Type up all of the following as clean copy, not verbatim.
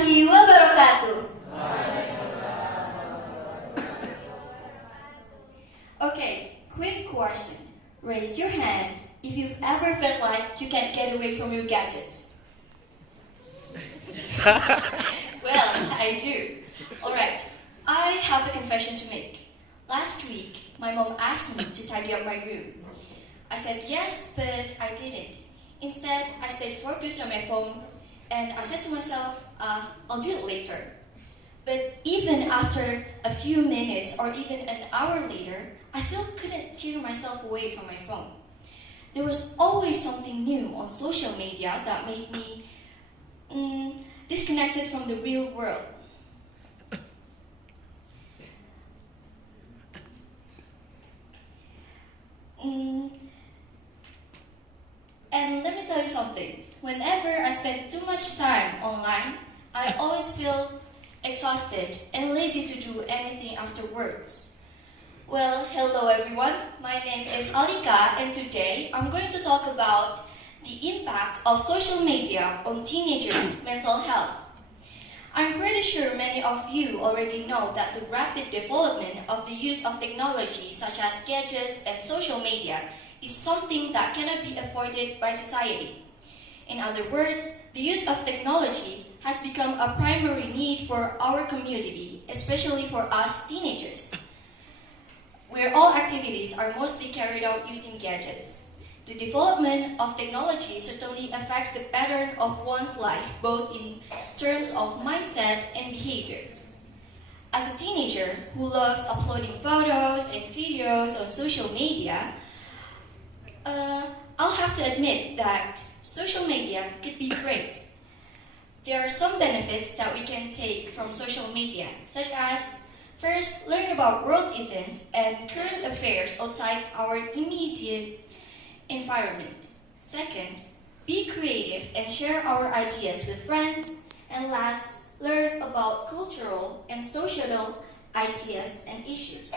warahmatullahi wabarakatuh. Okay, quick question. Raise your hand if you've ever felt like you can't get away from your gadgets. Well, I do. Alright, I have a confession to make. Last week, my mom asked me to tidy up my room. I said yes, but I didn't. Instead, I stayed focused on my phone, and I said to myself, I'll do it later. But even after a few minutes or even an hour later, I still couldn't tear myself away from my phone. There was always something new on social media that made me disconnected from the real world. And let me tell you something. Whenever I spend too much time online, I always feel exhausted and lazy to do anything afterwards. Well, hello everyone. My name is Alika, and today I'm going to talk about the impact of social media on teenagers' mental health. I'm pretty sure many of you already know that the rapid development of the use of technology such as gadgets and social media is something that cannot be avoided by society. In other words, the use of technology has become a primary need for our community, especially for us teenagers, where all activities are mostly carried out using gadgets. The development of technology certainly affects the pattern of one's life, both in terms of mindset and behaviors. As a teenager who loves uploading photos and videos on social media, I'll have to admit that social media could be great. There are some benefits that we can take from social media, such as first, learn about world events and current affairs outside our immediate environment. Second, be creative and share our ideas with friends. And last, learn about cultural and social ideas and issues.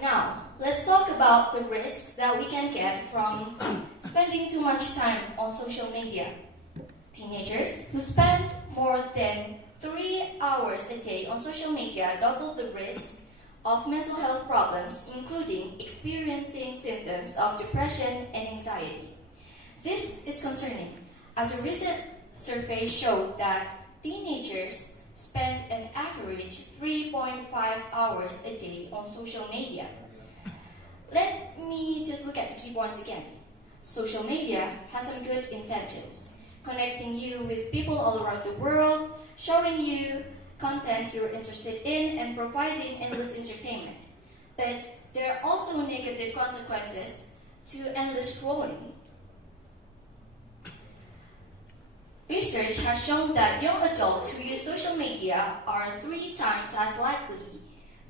Now, let's talk about the risks that we can get from spending too much time on social media. Teenagers who spend more than 3 hours a day on social media double the risk of mental health problems, including experiencing symptoms of depression and anxiety. This is concerning, as a recent survey showed that teenagers spend an average 3.5 hours a day on social media. Let me just look at the key points again. Social media has some good intentions, connecting you with people all around the world, showing you content you're interested in, and providing endless entertainment. But there are also negative consequences to endless scrolling. Research has shown that young adults who use social media are 3 times as likely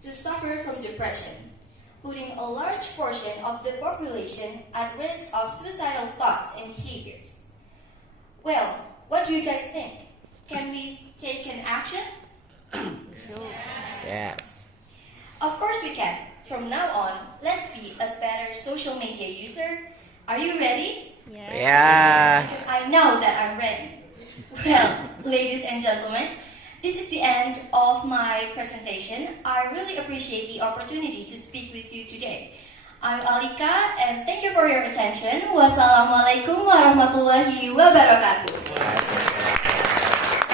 to suffer from depression, putting a large portion of the population at risk of suicidal thoughts and behaviors. Well, what do you guys think? Can we take an action? Yes. Of course we can. From now on, let's be a better social media user. Are you ready? Yeah. Because I know that I'm ready. Well, ladies and gentlemen, this is the end of my presentation. I really appreciate the opportunity to speak with you today. I'm Alika, and thank you for your attention. Wassalamualaikum warahmatullahi wabarakatuh.